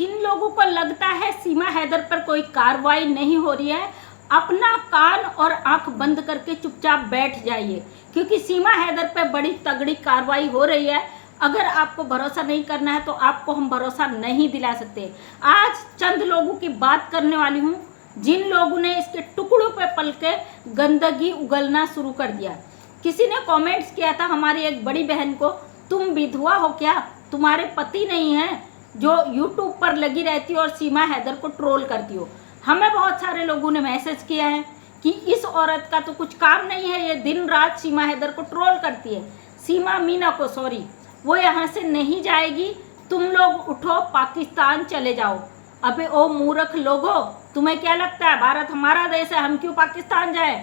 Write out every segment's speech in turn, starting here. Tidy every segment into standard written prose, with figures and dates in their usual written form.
जिन लोगों को लगता है सीमा हैदर पर कोई कार्रवाई नहीं हो रही है, अपना कान और आंख बंद करके चुपचाप बैठ जाइए, क्योंकि सीमा हैदर पर बड़ी तगड़ी कार्रवाई हो रही है। अगर आपको भरोसा नहीं करना है तो आपको हम भरोसा नहीं दिला सकते। आज चंद लोगों की बात करने वाली हूँ जिन लोगों ने इसके टुकड़ों पे पल के गंदगी उगलना शुरू कर दिया। किसी ने कमेंट्स किया था हमारी एक बड़ी बहन को, तुम विधवा हो क्या, तुम्हारे पति नहीं है जो यूट्यूब पर लगी रहती हो और सीमा हैदर को ट्रोल करती हो। हमें बहुत सारे लोगों ने मैसेज किया है कि इस औरत का तो कुछ काम नहीं है, ये दिन रात सीमा हैदर को ट्रोल करती है। सीमा मीना को सॉरी, वो यहाँ से नहीं जाएगी, तुम लोग उठो पाकिस्तान चले जाओ। अबे ओ मूर्ख लोगो, तुम्हें क्या लगता है भारत हमारा देश है, हम क्यों पाकिस्तान जाए?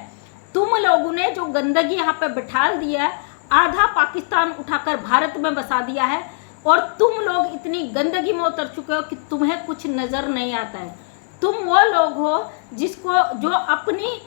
तुम लोगों ने जो गंदगी यहाँ पे बिठाल दिया है, आधा पाकिस्तान उठाकर भारत में बसा दिया है, और तुम लोग इतनी गंदगी में उतर चुके हो कि तुम्हें कुछ नजर नहीं आता है। तुम वो लोग हो जो अपनी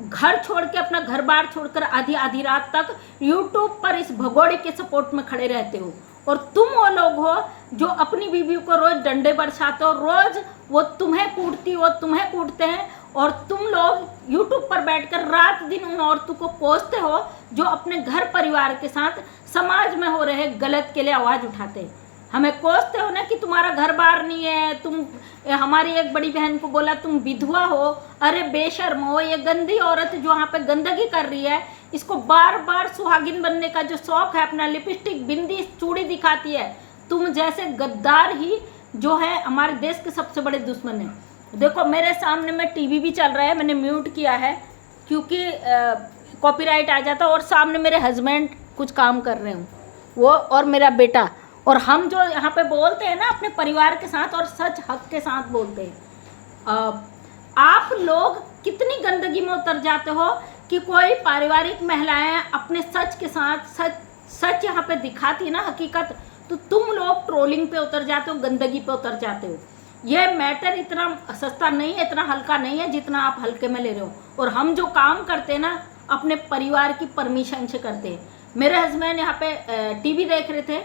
घर छोड़ के, अपना घर बार छोड़कर आधी आधी रात तक यूट्यूब पर इस भगोड़े के सपोर्ट में खड़े रहते हो। और तुम वो लोग हो जो अपनी बीवी को रोज डंडे बरसाते हो, रोज वो तुम्हें कूटती, वो तुम्हें कूटते हैं, और तुम लोग यूट्यूब पर बैठकर रात दिन उन औरतों को कोसते हो जो अपने घर परिवार के साथ समाज में हो रहे गलत के लिए आवाज उठाते हैं। हमें कोसते हो ना कि तुम्हारा घर बार नहीं है, तुम हमारी एक बड़ी बहन को बोला तुम विधवा हो, अरे बेशर्म हो, ये गंदी औरत जो यहाँ पे गंदगी कर रही है, इसको बार बार सुहागिन बनने का जो शौक है, अपना लिपस्टिक बिंदी चूड़ी दिखाती है। तुम जैसे गद्दार ही जो है हमारे देश के सबसे बड़े दुश्मन है। देखो मेरे सामने में टीवी भी चल रहा है, मैंने म्यूट किया है क्योंकि कॉपीराइट आ जाता, और सामने मेरे हस्बैंड कुछ काम कर रहे हूँ वो, और मेरा बेटा, और हम जो यहाँ पे बोलते हैं ना अपने परिवार के साथ और सच हक के साथ बोलते हैं। आप लोग कितनी गंदगी में उतर जाते हो कि कोई पारिवारिक महिलाएं अपने सच के साथ सच यहाँ पे दिखाती है ना हकीकत, तो तुम लोग ट्रोलिंग पे उतर जाते हो, गंदगी पे उतर जाते हो। ये मैटर इतना सस्ता नहीं है, इतना हल्का नहीं है जितना आप हल्के में ले रहे हो। और हम जो काम करते हैं ना अपने परिवार की परमिशन से करते हैं। मेरे हस्बैंड यहाँ पे टीवी देख रहे थे,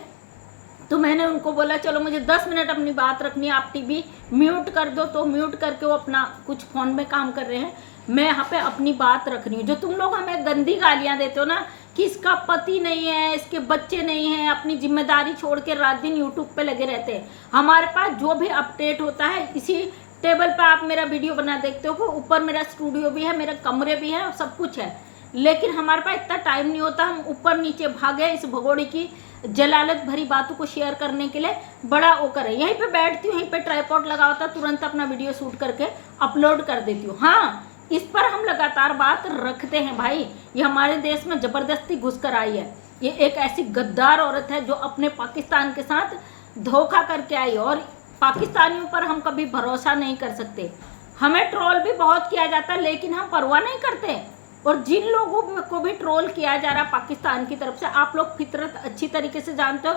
तो मैंने उनको बोला चलो मुझे 10 मिनट अपनी बात रखनी है, आप टीवी म्यूट कर दो, तो म्यूट करके वो अपना कुछ फ़ोन में काम कर रहे हैं, मैं यहाँ पे अपनी बात रख रही हूँ। जो तुम लोग हमें गंदी गालियाँ देते हो ना कि इसका पति नहीं है, इसके बच्चे नहीं हैं, अपनी जिम्मेदारी छोड़ के रात दिन यूट्यूब पे लगे रहते हैं। हमारे पास जो भी अपडेट होता है इसी टेबल पर आप मेरा वीडियो बना देखते हो, ऊपर मेरा स्टूडियो भी है, मेरे कमरे भी हैं, सब कुछ है, लेकिन हमारे पास इतना टाइम नहीं होता। हम ऊपर नीचे भागे इस भगोड़ी की जलालत भरी बातों को शेयर करने के लिए, बड़ा ओकर है। यहीं पे बैठती हूँ, यहीं पे ट्राइपॉड लगा होता, तुरंत अपना वीडियो शूट करके अपलोड कर देती हूँ। हाँ, इस पर हम लगातार बात रखते हैं भाई, ये हमारे देश में ज़बरदस्ती घुस कर आई है। ये एक ऐसी गद्दार औरत है जो अपने पाकिस्तान के साथ धोखा करके आई, और पाकिस्तानियों पर हम कभी भरोसा नहीं कर सकते। हमें ट्रोल भी बहुत किया जाता है लेकिन हम परवाह नहीं करते। और जिन लोगों को भी ट्रोल किया जा रहा पाकिस्तान की तरफ से, आप लोग फितरत अच्छी तरीके से जानते हो,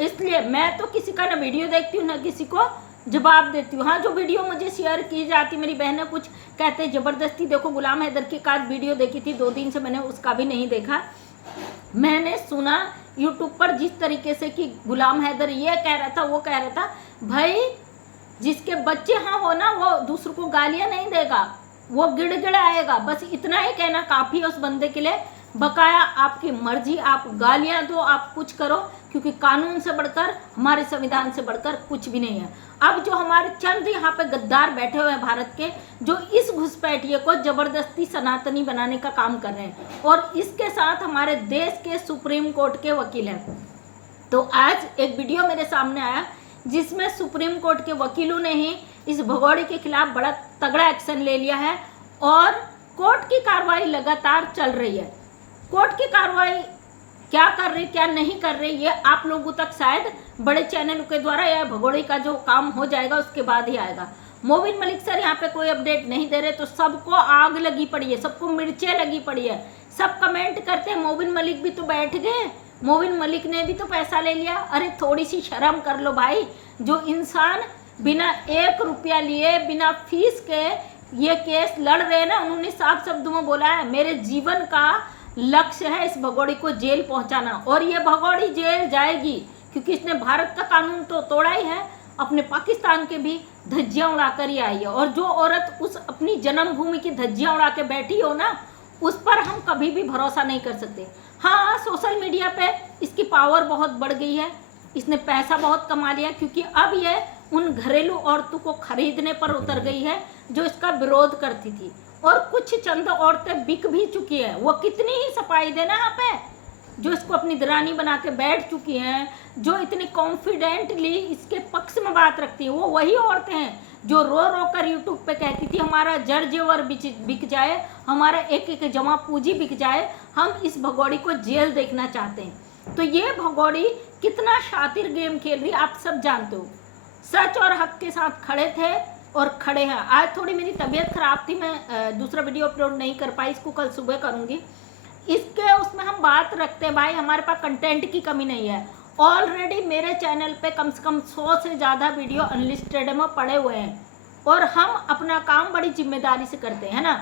इसलिए मैं तो किसी का ना वीडियो देखती हूँ ना किसी को जवाब देती हूँ। हाँ, जो वीडियो मुझे शेयर की जाती, मेरी बहनें कुछ कहते ज़बरदस्ती, देखो गुलाम हैदर की एक वीडियो देखी थी 2 दिन से, मैंने उसका भी नहीं देखा। मैंने सुना यूट्यूब पर जिस तरीके से कि गुलाम हैदर ये कह रहा था, वो कह रहा था, भाई जिसके बच्चे हाँ हो ना वो दूसरों को गालियाँ नहीं देगा, वो गिड़गिड़ आएगा। बस इतना ही कहना काफ़ी है उस बंदे के लिए। बकाया आपकी मर्जी, आप गालियां दो, आप कुछ करो, क्योंकि कानून से बढ़कर, हमारे संविधान से बढ़कर कुछ भी नहीं है। अब जो हमारे चंद यहाँ पे गद्दार बैठे हुए हैं भारत के, जो इस घुसपैठिए को जबरदस्ती सनातनी बनाने का काम कर रहे हैं, और इसके साथ हमारे देश के सुप्रीम कोर्ट के वकील हैं। तो आज एक वीडियो मेरे सामने आया जिसमें सुप्रीम कोर्ट के वकीलों ने ही इस भगोड़े के खिलाफ बड़ा तगड़ा एक्शन ले लिया है, और कोर्ट की कार्रवाई लगातार चल रही है। कोर्ट की कार्रवाई क्या कर रही, क्या नहीं कर रही, ये आप लोगों तक शायद बड़े चैनल के द्वारा या भगोड़े का जो काम हो जाएगा उसके बाद ही आएगा। मोबिन मलिक सर यहाँ पे कोई अपडेट नहीं दे रहे, तो सबको आग लगी पड़ी है, सबको मिर्चें लगी पड़ी है, सब कमेंट करते हैं मोबिन मलिक भी तो बैठ गए, मोबिन मलिक ने भी तो पैसा ले लिया। अरे थोड़ी सी शर्म कर लो भाई। जो इंसान बिना 1 रुपया लिए, बिना फीस के ये केस लड़ रहे हैं ना, उन्होंने साफ शब्दों में बोला है मेरे जीवन का लक्ष्य है इस भगोड़ी को जेल पहुंचाना, और ये भगोड़ी जेल जाएगी क्योंकि इसने भारत का कानून तो तोड़ा ही है। अपने पाकिस्तान के भी धज्जियां उड़ा कर ही आई है। और जो औरत उस अपनी जन्मभूमि की धज्जियां उड़ा के बैठी हो ना, उस पर हम कभी भी भरोसा नहीं कर सकते। हाँ, सोशल मीडिया पे इसकी पावर बहुत बढ़ गई है, इसने पैसा बहुत कमा लिया, क्योंकि अब ये उन घरेलू औरतों को खरीदने पर उतर गई है जो इसका विरोध करती थी। और कुछ चंद औरतें बिक भी चुकी है। वो कितनी ही सफाई देना यहाँ पे, जो इसको अपनी दरानी बना के बैठ चुकी हैं, जो इतनी कॉन्फिडेंटली इसके पक्ष में बात रखती हैं, वो वही औरतें हैं जो रो रो कर यूट्यूब पे कहती थी हमारा जर जेवर बिक जाए, हमारा एक एक जमा पूंजी बिक जाए, हम इस भगौड़ी को जेल देखना चाहते हैं। तो ये भगौड़ी कितना शातिर गेम खेल रही है आप सब जानते हो। सच और हक के साथ खड़े थे और खड़े हैं। आज थोड़ी मेरी तबीयत खराब थी, मैं दूसरा वीडियो अपलोड नहीं कर पाई, इसको कल सुबह करूँगी। इसके उसमें हम बात रखते हैं भाई, हमारे पास कंटेंट की कमी नहीं है। ऑलरेडी मेरे चैनल पे कम से कम 100 से ज़्यादा वीडियो अनलिस्टेड में पड़े हुए हैं और हम अपना काम बड़ी जिम्मेदारी से करते हैं ना।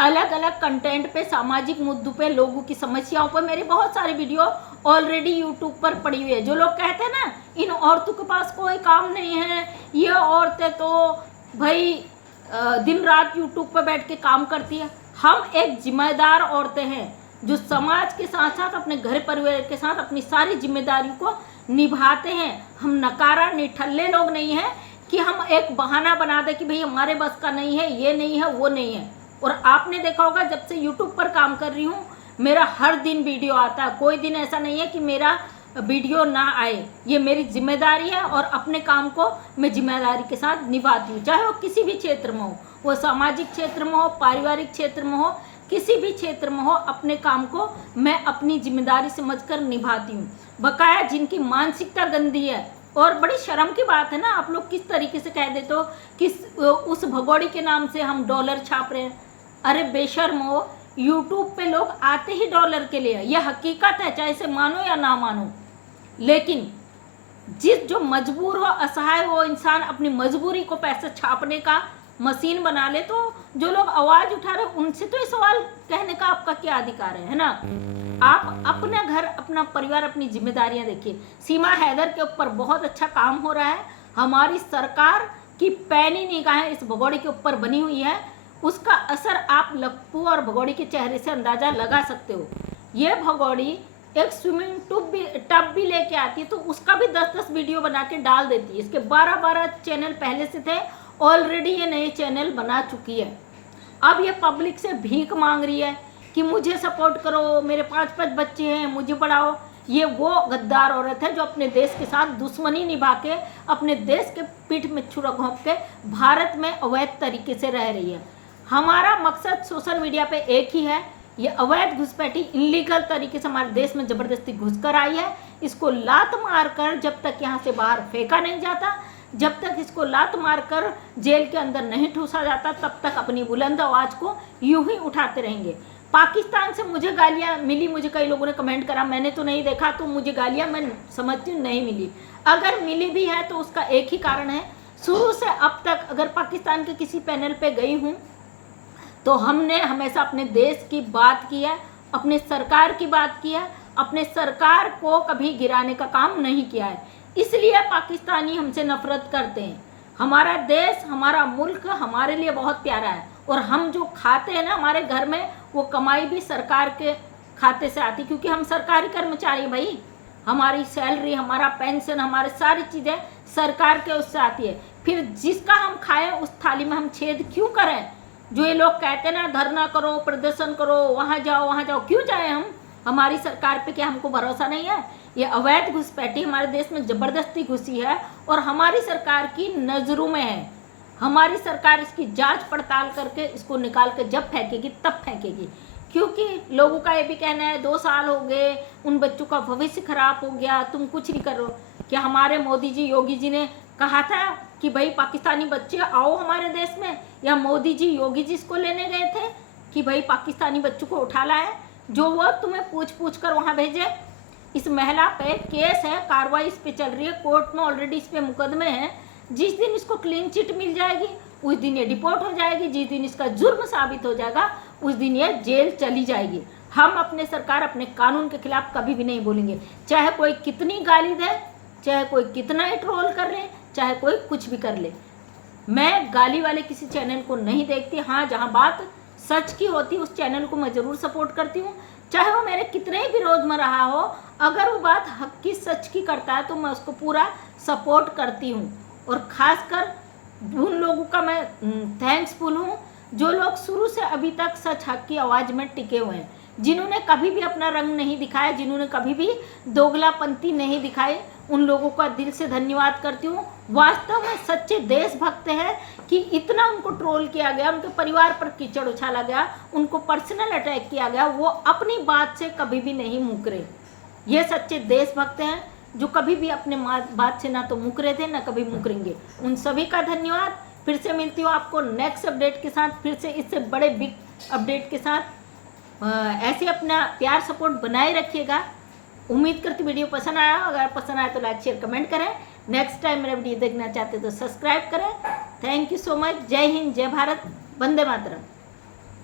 अलग अलग कंटेंट पे, सामाजिक मुद्दों पे, लोगों की समस्याओं पर मेरी बहुत सारी वीडियो ऑलरेडी यूट्यूब पर पड़ी हुई है। जो लोग कहते हैं ना इन औरतों के पास कोई काम नहीं है, ये औरतें तो भाई दिन रात यूट्यूब पर बैठ के काम करती है। हम एक जिम्मेदार औरतें हैं जो समाज के साथ साथ अपने घर परिवार के साथ अपनी सारी जिम्मेदारियों को निभाते हैं। हम नकारा निठल्ले लोग नहीं हैं कि हम एक बहाना बना दे कि भाई हमारे बस का नहीं है, ये नहीं है, वो नहीं है। और आपने देखा होगा जब से यूट्यूब पर काम कर रही हूँ मेरा हर दिन वीडियो आता है, कोई दिन ऐसा नहीं है कि मेरा वीडियो ना आए। ये मेरी जिम्मेदारी है और अपने काम को मैं जिम्मेदारी के साथ निभाती हूँ, चाहे वो किसी भी क्षेत्र में हो, वो सामाजिक क्षेत्र में हो, पारिवारिक क्षेत्र में हो, किसी भी क्षेत्र में हो, अपने काम को मैं अपनी जिम्मेदारी समझकर निभाती हूँ। बकाया जिनकी मानसिकता गंदी है, और बड़ी शर्म की बात है ना, आप लोग किस तरीके से कह देते हो कि उस भगौड़ी के नाम से हम डॉलर छाप रहे हैं। अरे बेशर्म हो, यूट्यूब पे लोग आते ही डॉलर के लिए, यह हकीकत है, चाहे इसे मानो या ना मानो। लेकिन जो मजबूर हो, असहाय हो इंसान, अपनी मजबूरी को पैसे छापने का मशीन बना ले, तो जो लोग आवाज उठा रहे उनसे तो ये सवाल कहने का आपका क्या अधिकार है ना। आप अपना घर, अपना परिवार, अपनी जिम्मेदारियां देखिए। सीमा हैदर के ऊपर बहुत अच्छा काम हो रहा है। हमारी सरकार की पैनी निगाहें इस भगौड़ी के ऊपर बनी हुई है। उसका असर आप लप्पू और भगौड़ी के चेहरे से अंदाजा लगा सकते हो। ये भगौड़ी एक स्विमिंग टब भी लेके आती है तो उसका भी 10-10 वीडियो बना के डाल देती है। इसके 12-12 चैनल पहले से थे, ऑलरेडी ये नए चैनल बना चुकी है। अब ये पब्लिक से भीख मांग रही है कि मुझे सपोर्ट करो, मेरे 5-5 बच्चे हैं, मुझे पढ़ाओ। ये वो गद्दार औरत है जो अपने देश के साथ दुश्मनी निभा के, अपने देश के पीठ में छुरा घोंप के भारत में अवैध तरीके से रह रही है। हमारा मकसद सोशल मीडिया पे एक ही है, ये अवैध घुसपैठी इनलीगल तरीके से हमारे देश में ज़बरदस्ती घुसकर आई है। इसको लात मारकर जब तक यहाँ से बाहर फेंका नहीं जाता, जब तक इसको लात मारकर जेल के अंदर नहीं ठूसा जाता, तब तक अपनी बुलंद आवाज़ को यूं ही उठाते रहेंगे। पाकिस्तान से मुझे गालियाँ मिली, मुझे कई लोगों ने कमेंट करा, मैंने तो नहीं देखा, तो मुझे गालियाँ मैं समझती हूँ नहीं मिली। अगर मिली भी है तो उसका एक ही कारण है, शुरू से अब तक अगर पाकिस्तान के किसी पैनल पे गई हूँ तो हमने हमेशा अपने देश की बात की है, अपने सरकार की बात की है, अपने सरकार को कभी गिराने का काम नहीं किया है। इसलिए पाकिस्तानी हमसे नफरत करते हैं। हमारा देश, हमारा मुल्क हमारे लिए बहुत प्यारा है और हम जो खाते हैं ना हमारे घर में, वो कमाई भी सरकार के खाते से आती, क्योंकि हम सरकारी कर्मचारी भाई। हमारी सैलरी, हमारा पेंशन, हमारी सारी चीज़ें सरकार के उससे आती है। फिर जिसका हम खाएं उस थाली में हम छेद क्यों करें? जो ये लोग कहते हैं ना धरना करो, प्रदर्शन करो, वहाँ जाओ, क्यों जाए हम? हमारी सरकार पे क्या हमको भरोसा नहीं है? ये अवैध घुसपैठी हमारे देश में ज़बरदस्ती घुसी है और हमारी सरकार की नज़रों में है। हमारी सरकार इसकी जांच पड़ताल करके इसको निकाल के जब फेंकेगी तब फेंकेगी, क्योंकि लोगों का ये भी कहना है 2 साल हो गए, उन बच्चों का भविष्य खराब हो गया, तुम कुछ नहीं करो। क्या हमारे मोदी जी, योगी जी ने कहा था कि भाई पाकिस्तानी बच्चे आओ हमारे देश में? या मोदी जी, योगी जी इसको लेने गए थे कि भाई पाकिस्तानी बच्चों को उठा लाए? जो वो तुम्हें पूछ कर वहाँ भेजे। इस महिला पे केस है, कार्रवाई इस पे चल रही है, कोर्ट में ऑलरेडी इस पे मुकदमे हैं। जिस दिन इसको क्लीन चिट मिल जाएगी उस दिन ये डिपोर्ट हो जाएगी, जिस दिन इसका जुर्म साबित हो जाएगा उस दिन ये जेल चली जाएगी। हम अपने सरकार, अपने कानून के खिलाफ कभी भी नहीं बोलेंगे, चाहे कोई कितनी गाली दे, चाहे कोई कितना ही ट्रोल कर ले, चाहे कोई कुछ भी कर ले। मैं गाली वाले किसी चैनल को नहीं देखती। हाँ, जहाँ बात सच की होती उस चैनल को मैं ज़रूर सपोर्ट करती हूँ, चाहे वो मेरे कितने ही विरोध में रहा हो। अगर वो बात हक की सच की करता है तो मैं उसको पूरा सपोर्ट करती हूँ। और ख़ासकर उन लोगों का मैं थैंक्सफुल हूँ जो लोग शुरू से अभी तक सच हक की आवाज़ में टिके हुए हैं, जिन्होंने कभी भी अपना रंग नहीं दिखाया, जिन्होंने कभी भी दोगलापंथी नहीं दिखाई। उन लोगों का दिल से धन्यवाद करती हूँ। वास्तव में सच्चे देशभक्त हैं कि इतना उनको ट्रोल किया गया, उनके परिवार पर कीचड़ उछाला गया, उनको पर्सनल अटैक किया गया, वो अपनी बात से कभी भी नहीं मुकरे। ये सच्चे देशभक्त हैं जो कभी भी अपने बात से ना तो मुकरे थे ना कभी मुकरेंगे। उन सभी का धन्यवाद। फिर से मिलती हूँ आपको नेक्स्ट अपडेट के साथ, फिर से इससे बड़े बिग अपडेट के साथ। ऐसे अपना प्यार सपोर्ट बनाए रखिएगा। उम्मीद करती वीडियो पसंद आया। अगर पसंद आया तो लाइक शेयर कमेंट करें। नेक्स्ट टाइम मेरा वीडियो देखना चाहते तो सब्सक्राइब करें। Thank you so much. जय हिंद, जय भारत, वंदे मातरम।